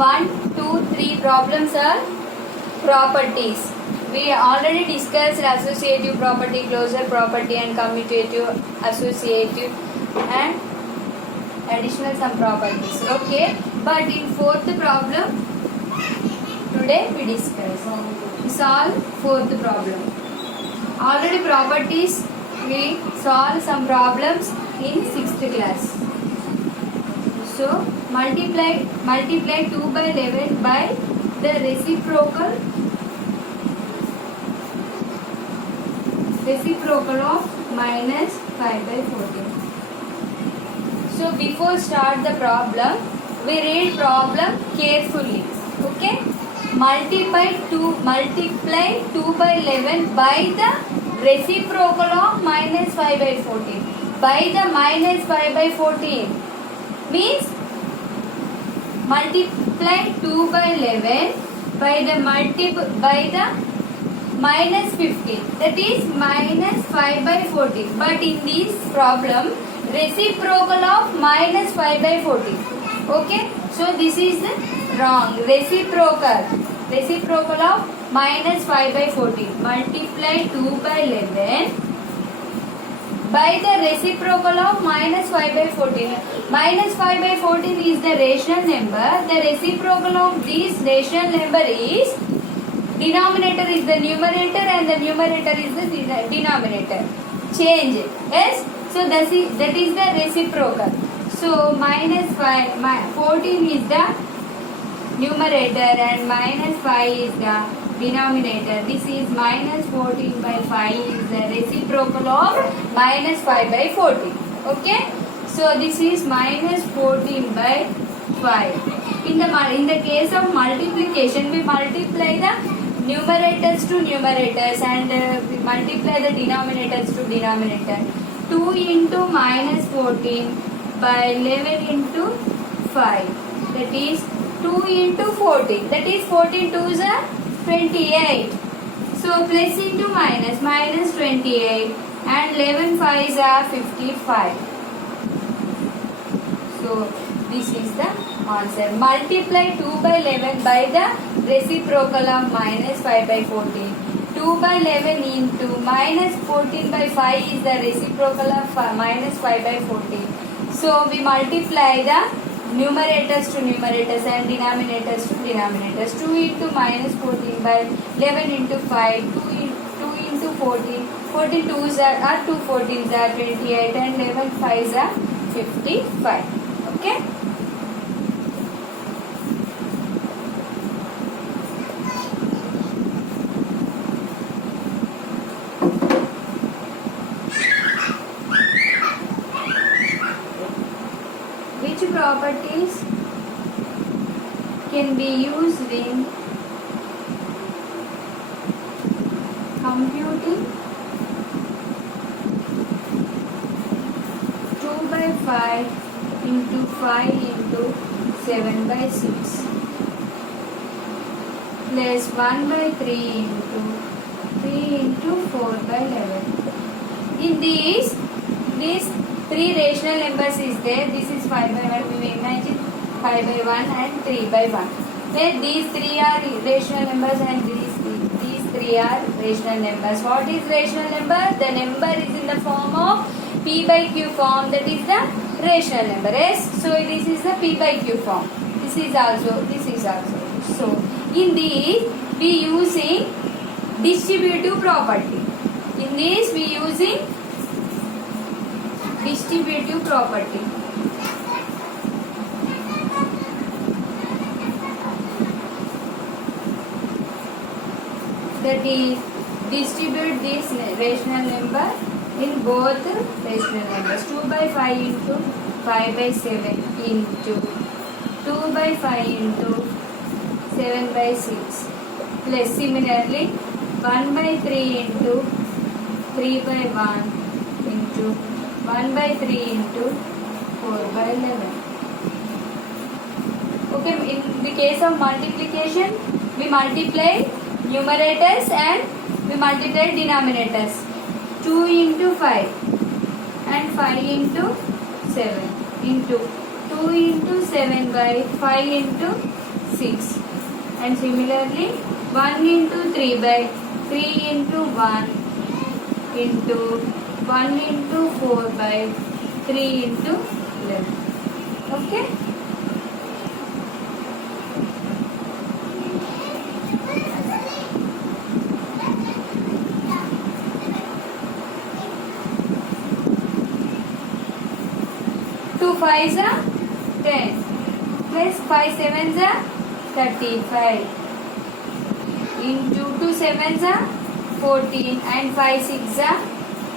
1, 2, 3 problems are properties. We already discussed associative property, closure property and commutative, associative and additional some properties. Okay, but in fourth problem today we discuss. Solve fourth problem. Already properties we solve some problems in 6th class. So multiply 2 by 11 by the reciprocal of minus 5 by 14. So before start the problem, we read problem carefully. Okay? Multiply 2 by 11 by the reciprocal of minus 5 by 14. By the minus 5 by 14 means multiply 2 by 11 by the minus 15, that is minus 5 by 14. But in this problem, reciprocal of minus 5 by 14. Okay, so this is wrong. Reciprocal of minus 5 by 14. Multiply 2 by 11 by the reciprocal of minus 5 by 14. Minus 5 by 14 is the rational number. The reciprocal of this rational number is denominator is the numerator and the numerator is the denominator. Change. Yes. So that is the reciprocal. So minus 14 is the numerator and minus 5 is the denominator. This is minus 14 by 5 is the reciprocal of minus 5 by 14. Okay. So this is minus 14 by 5. In the case of multiplication, we multiply the numerators to numerators and we multiply the denominators to denominator. 2 into minus 14 by 11 into 5. That is 2 into 14. That is 14 2s are 28. So plus into minus 28 and 11 5s are 55. So this is the answer. Multiply 2 by 11 by the reciprocal of minus 5 by 14. 2 by 11 into minus 14 by 5 is the reciprocal of minus 5 by 14. So we multiply the numerators to numerators and denominators to denominators. 2 into minus 14 by 11 into 5. 2 into 14. 14 2s are 2 14s are 28 and 11 5s are 55. Okay. Which properties can be used in computing 2 by 5 into 5 into 7 by 6 plus 1 by 3 into 4 by 11. In these three rational numbers is there. This is 5 by 1. We may imagine 5 by 1 and 3 by 1. Where these three are rational numbers and these three are rational numbers. What is rational number? The number is in the form of P by Q form. That is the rational number. Yes. So this is the P by Q form. This is also. So in these we using distributive property. In this we using distributive property. That is, distribute this rational number in both rational numbers. 2 by 5 into 5 by 7 into 2 by 5 into 7 by 6 plus similarly 1 by 3 into 3 by 1 into 1 by 3 into 4 by 11. Okay, in the case of multiplication, we multiply numerators and we multiply denominators. 2 into 5 and 5 into 7 into 2 into 7 by 5 into 6. And similarly 1 into 3 by 3 into 1 into 1 into 4 by 3 into 11. Okay. Two fives are 10 plus 5 sevens are 35 into 2 sevens are 14 and 5 six are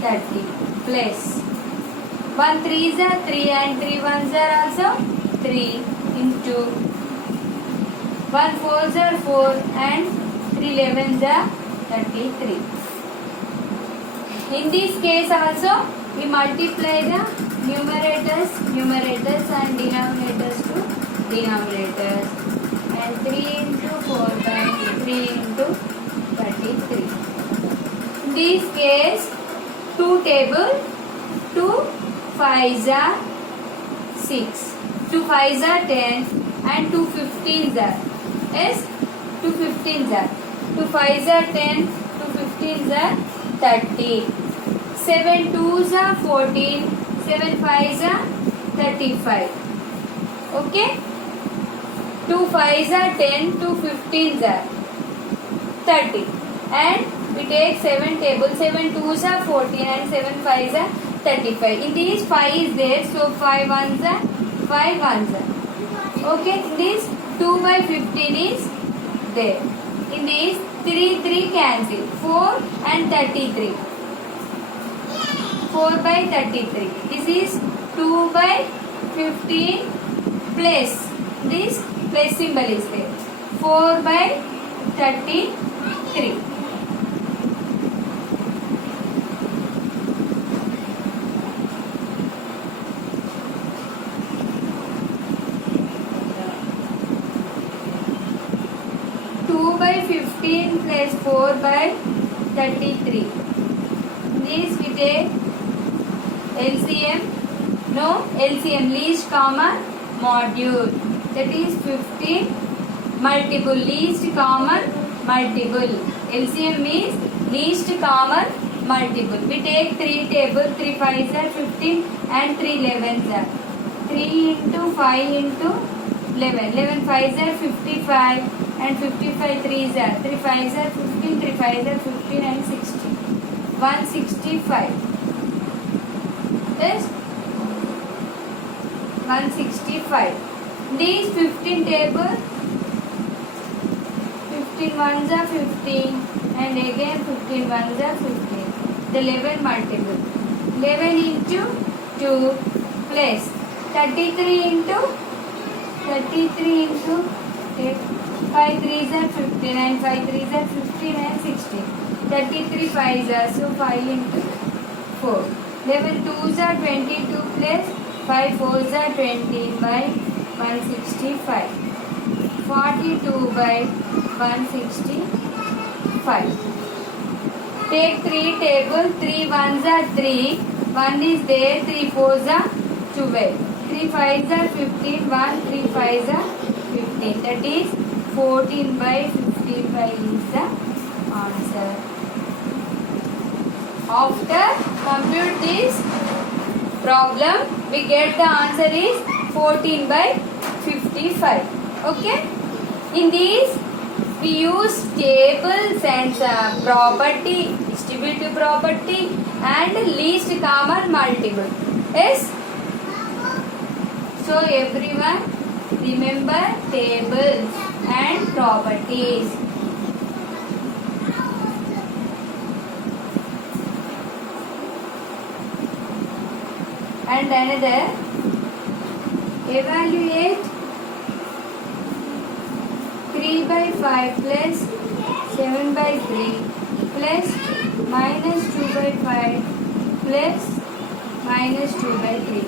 30 plus 1 threes are 3 and 3 ones are also 3 into 1 fours are 4 and 3 elevens are 33. In this case also we multiply the numerators and denominators to denominators, and 3 into 4 by 3 into 33. In this case 2 table, 2 fives are 6, 2 fives are 10 and 2 15s are, yes, 2 15s are, 2 fives are 10, 2 15s are 30, 7 twos are 14, 7 fives are 35. Okay, 2 fives are 10, 2 15s are 30, and we take 7 tables, 7 twos are 14 and 7 fives are 35. In these 5 is there, so 5 ones are 5 ones are. Okay, in this 2 by 15 is there. In this 3 cancel, 4 and 33. 4 by 33. This is 2 by 15 plus this plus symbol is there. 4 by 33. By 15 plus 4 by 33. This we take LCM, no LCM, least common module, that is 15 multiple, least common multiple. LCM means least common multiple. We take 3 table, 3 fives are 15 and 3 elevens are 3 into 5 into 11, 11 fives are 55 and 55 threes are, 3 fives are 15, 3 fives are 15 and 60, 165. Yes, 165. These 15 table, 15 ones are 15 and again 15 ones are 15. The 11 multiple, 11 into 2 plus 33 into 5 threes are 15 and 5 threes are 15 and 16. 33 fives are, so 5 into 4. 11 twos are 22 plus 5 fours are 20 by 165. 42 by 165. Take 3 table, 3 ones are 3, 1 is there, 3 fours are 12. 3 fives are 15, 1, 3 fives are 15. That is 14 by 55 is the answer. After compute this problem, we get the answer is 14 by 55. Okay. In these, we use tables and property, distributive property and least common multiple. Yes. So everyone remember tables and properties. And another, evaluate 3 by 5 plus 7 by 3 plus minus 2 by 5 plus minus 2 by 3.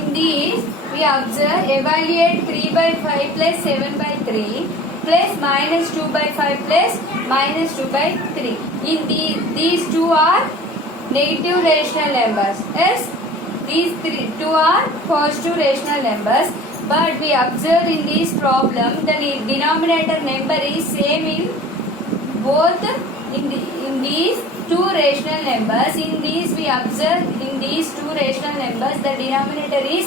In these, we observe evaluate 3 by 5 plus 7 by 3 plus minus 2 by 5 plus minus 2 by 3. In these two are negative rational numbers. Yes, these two are positive rational numbers. But we observe in this problem the denominator number is same in both in these two rational numbers. In these we observe in these two rational numbers the denominator is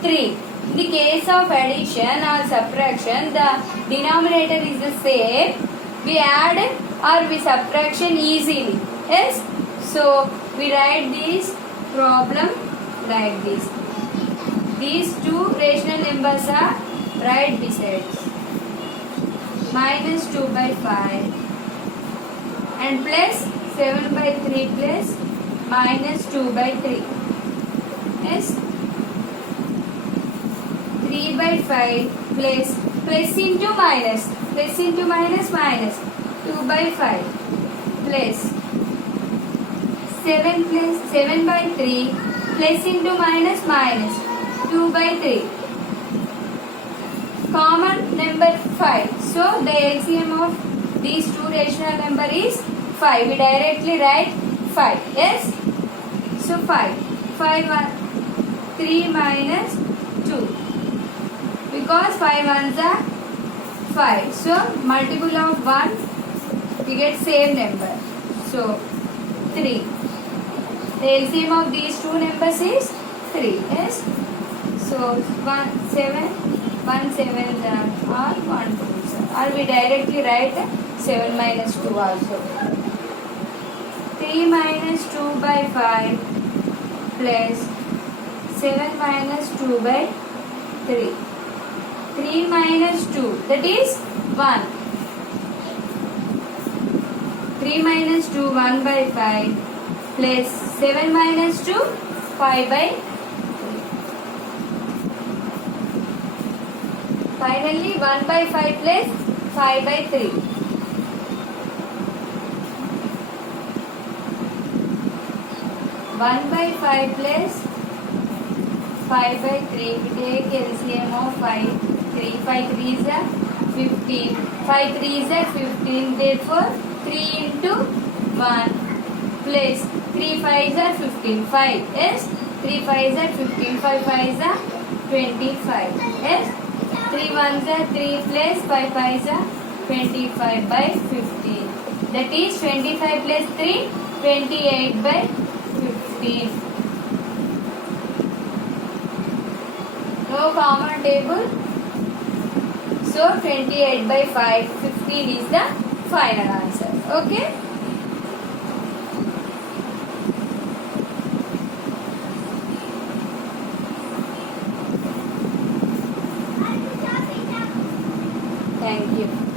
3. In the case of addition or subtraction, the denominator is the same. We add or we subtraction easily. Yes. So we write this problem like this. These two rational numbers are right besides. Minus 2 by 5 and plus 7 by 3 plus minus 2 by 3. Yes. 3 by 5 plus into minus minus 2 by 5 plus 7 by 3 plus into minus 2 by 3. Common number 5. So the LCM of these two rational number is 5. We directly write 5. Yes. So 5. 3 minus 2. Because 5 ones are 5. So multiple of 1 we get same number. So 3. The LCM of these two numbers is 3. Yes. So 1 7 1 7 or 1 2 or we directly write 7 minus 2 also. 3 minus 2 by 5 plus 7 minus 2 by 3. 3 minus 2 that is 1. 3 minus 2 1 by 5 plus 7 minus 2 5 by 3. Finally 1 by 5 plus 5 by 3. 1 by 5 plus 5 by 3. We take LCM of 5. 5 3 is 15. 5 3 is 15. Therefore 3 into 1 plus 3 5 is 15. 5. Yes. 3 5 is 15. 5 5 is 25. Yes. 3 1 is 3 plus 5 5 is 25 by 15. That is 25 plus 3 28 by 15. No common table. So 28 by 5, 15 is the final answer. Okay. Thank you.